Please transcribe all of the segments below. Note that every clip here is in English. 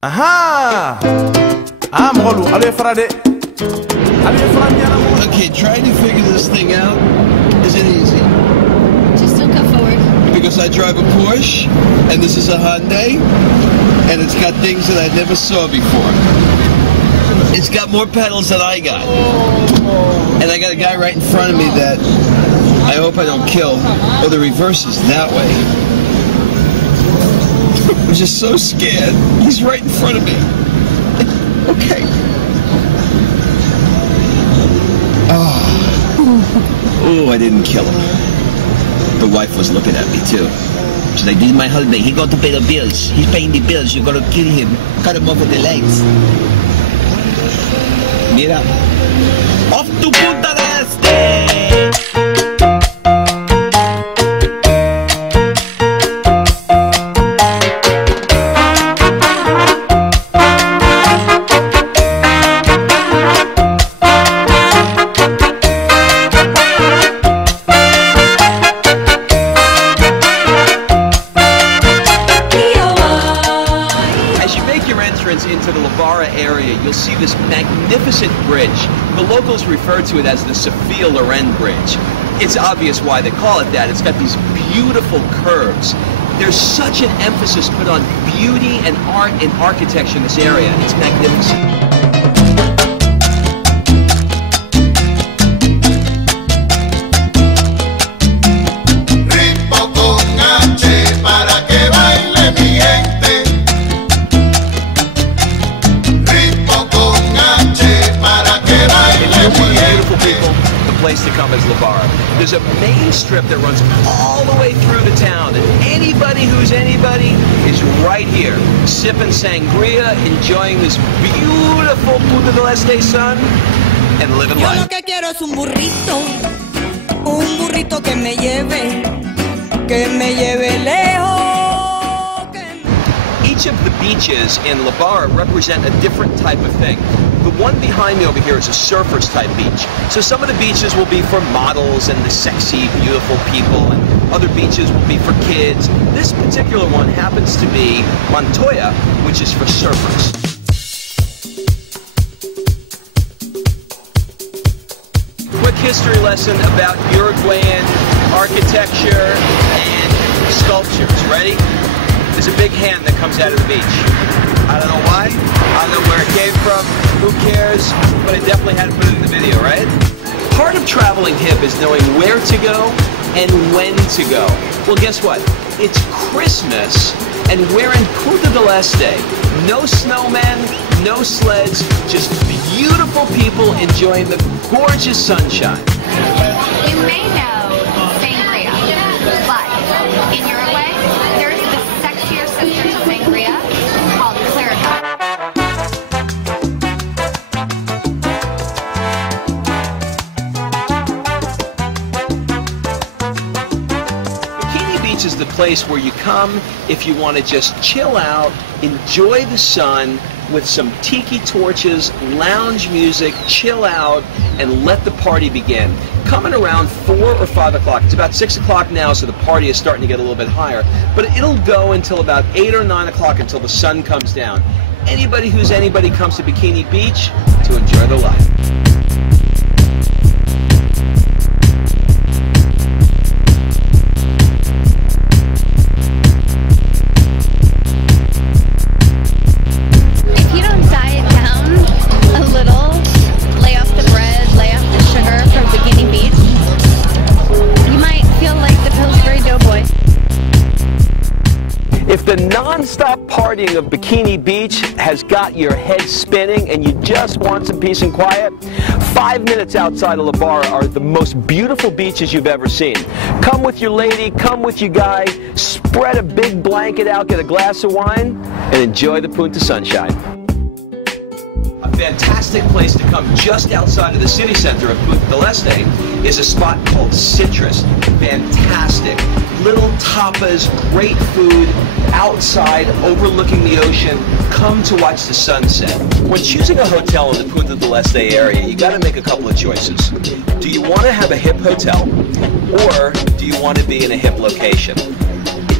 Aha! Mrolu, allez Friday. Allez Friday. Okay, trying to figure this thing out isn't easy. Just still go forward. Because I drive a Porsche, and this is a Hyundai, and it's got things that I never saw before. It's got more pedals than I got. And I got a guy right in front of me that I hope I don't kill. Oh, the reverse is that way. I'm just so scared. He's right in front of me. Okay. Oh, I didn't kill him. The wife was looking at me too. She's like, this is my husband. He got to pay the bills. He's paying the bills. You gotta kill him. Cut him off with the legs. Mira. Off to Punta del Este! Into the Lavara area, you'll see this magnificent bridge. The locals refer to it as the Sophia Loren Bridge. It's obvious why they call it that. It's got these beautiful curves. There's such an emphasis put on beauty and art and architecture in this area. It's magnificent. Place to come is Lavara. There's a main strip that runs all the way through the town, and anybody who's anybody is right here, sipping sangria, enjoying this beautiful Punta del Este sun, and living life. Yo lo que quiero es un burrito que me lleve lejos. Each of the beaches in Lavara represent a different type of thing. The one behind me over here is a surfers type beach. So some of the beaches will be for models and the sexy, beautiful people, and other beaches will be for kids. This particular one happens to be Montoya, which is for surfers. Quick history lesson about Uruguayan architecture and sculptures. Ready? There's a big hand that comes out of the beach. I don't know why, I don't know where it came from, who cares, but I definitely had to put it in the video, right? Part of traveling hip is knowing where to go and when to go. Well, guess what? It's Christmas, and we're in Punta del Este. No snowmen, no sleds, just beautiful people enjoying the gorgeous sunshine. You may know sangria, but in Uruguay, there's the sexier sister to sangria called claret. Bikini Beach is the place where you come if you want to just chill out, enjoy the sun with some tiki torches, lounge music, chill out, and let the party begin. Coming around 4 or 5 o'clock. It's about 6 o'clock now, so the party is starting to get a little bit higher. But it'll go until about 8 or 9 o'clock until the sun comes down. Anybody who's anybody comes to Bikini Beach to enjoy their life. If the non-stop partying of Bikini Beach has got your head spinning and you just want some peace and quiet, 5 minutes outside of Lavara are the most beautiful beaches you've ever seen. Come with your lady, come with your guy, spread a big blanket out, get a glass of wine, and enjoy the Punta sunshine. A fantastic place to come just outside of the city center of Punta del Este is a spot called Citrus. Fantastic. Little tapas, great food, outside, overlooking the ocean. Come to watch the sunset. When choosing a hotel in the Punta del Este area, you got to make a couple of choices. Do you want to have a hip hotel, or do you want to be in a hip location?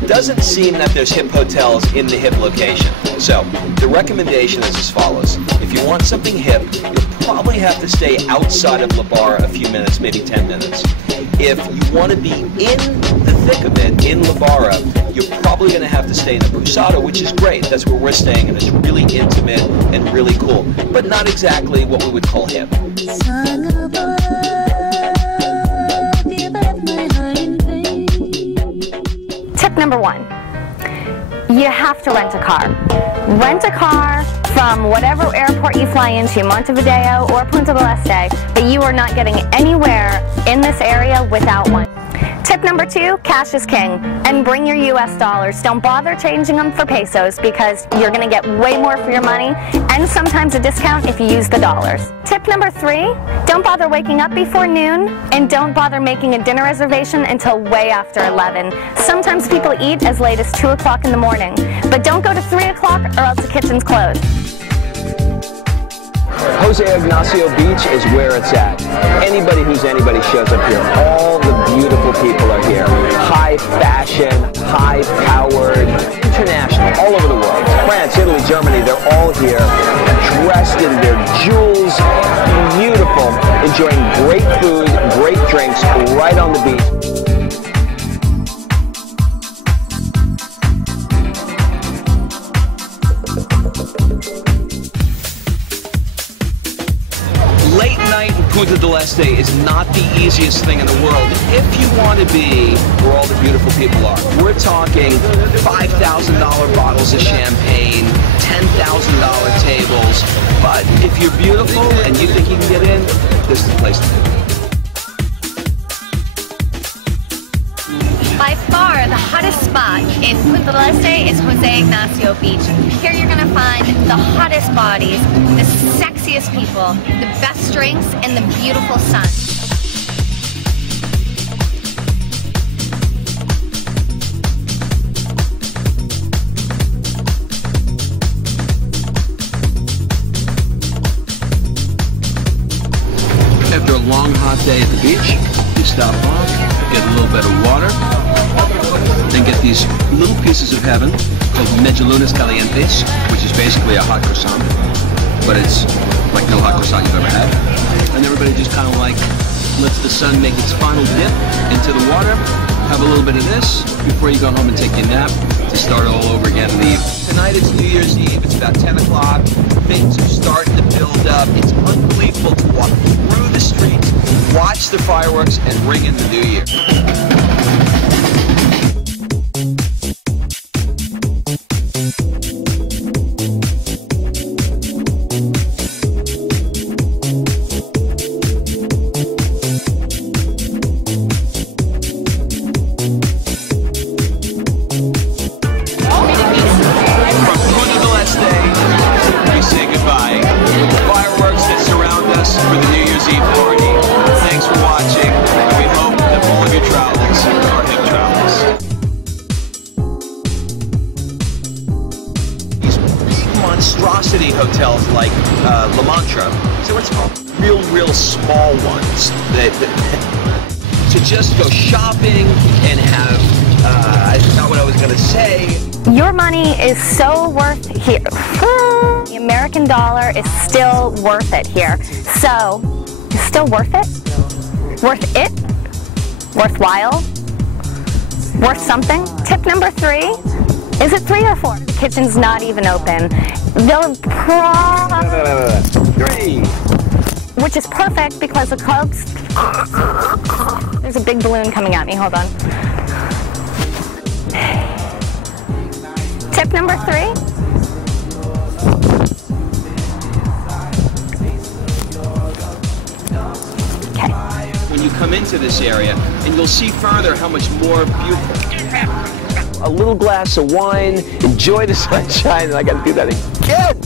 doesn't seem that there's hip hotels in the hip location. So the recommendation is as follows. If you want something hip, you'll probably have to stay outside of La Barra a few minutes, maybe 10 minutes. If you want to be in the thick of it, in La Barra, you're probably going to have to stay in the Posada, which is great. That's where we're staying, and it's really intimate and really cool, but not exactly what we would call hip. Tip number 1, you have to rent a car. Rent a car from whatever airport you fly into, Montevideo or Punta del Este, but you are not getting anywhere in this area without one. Tip number 2, cash is king, and bring your US dollars. Don't bother changing them for pesos because you're going to get way more for your money and sometimes a discount if you use the dollars. Tip number 3, don't bother waking up before noon and don't bother making a dinner reservation until way after 11. Sometimes people eat as late as 2 o'clock in the morning, but don't go to 3 o'clock or else the kitchen's closed. Jose Ignacio Beach is where it's at. Anybody who's anybody shows up here. All the beautiful people are here. High fashion, high powered, international, all over the world. France, Italy, Germany, they're all here, dressed in their jewels, beautiful, enjoying great food, great drinks, right on the beach. Late night in Punta del Este is not the easiest thing in the world if you want to be where all the beautiful people are. We're talking $5,000 bottles of champagne, $10,000 tables, but if you're beautiful and you think you can get in, this is the place to be. By far, the hottest spot in Punta del Este is Jose Ignacio Beach. Here you're going to find the hottest bodies, the sexiest people, the best drinks, and the beautiful sun. After a long, hot day at the beach, you stop off, get a little bit of water, then get these little pieces of heaven called medialunas calientes, which is basically a hot croissant, but it's like no hot croissant you've ever had. And everybody just kind of like lets the sun make its final dip into the water, have a little bit of this before you go home and take your nap to start all over again in the evening. Tonight it's New Year's Eve, it's about 10 o'clock, things are starting to build up. It's unbelievable to walk through the streets, watch the fireworks, and ring in the new year. Monstrosity hotels like La Mantra, so what's called real small ones that to just go shopping and have I forgot what I was going to say. Your money is so worth here. The American dollar is still worth it here. So, it's still worth it? Worth it? Worthwhile? Worth something? Tip number 3. Is it 3 or 4? The kitchen's not even open. They'll 3. Which is perfect because the Cokes. There's a big balloon coming at me. Hold on. Tip number 3. Okay. When you come into this area, and you'll see further how much more beautiful. A little glass of wine, enjoy the sunshine, and I got to do that again.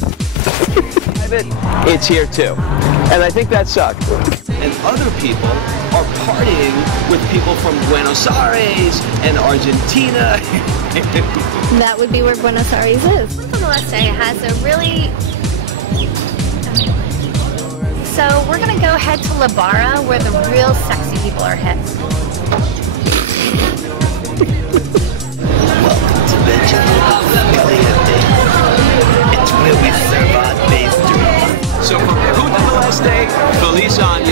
It's here too, and I think that sucked. And other people are partying with people from Buenos Aires and Argentina. That would be where Buenos Aires is. Punta del Este has a really... So we're going to go head to La Barra where the real sexy people are hit. Well, So for Punta del Este, Feliz Año.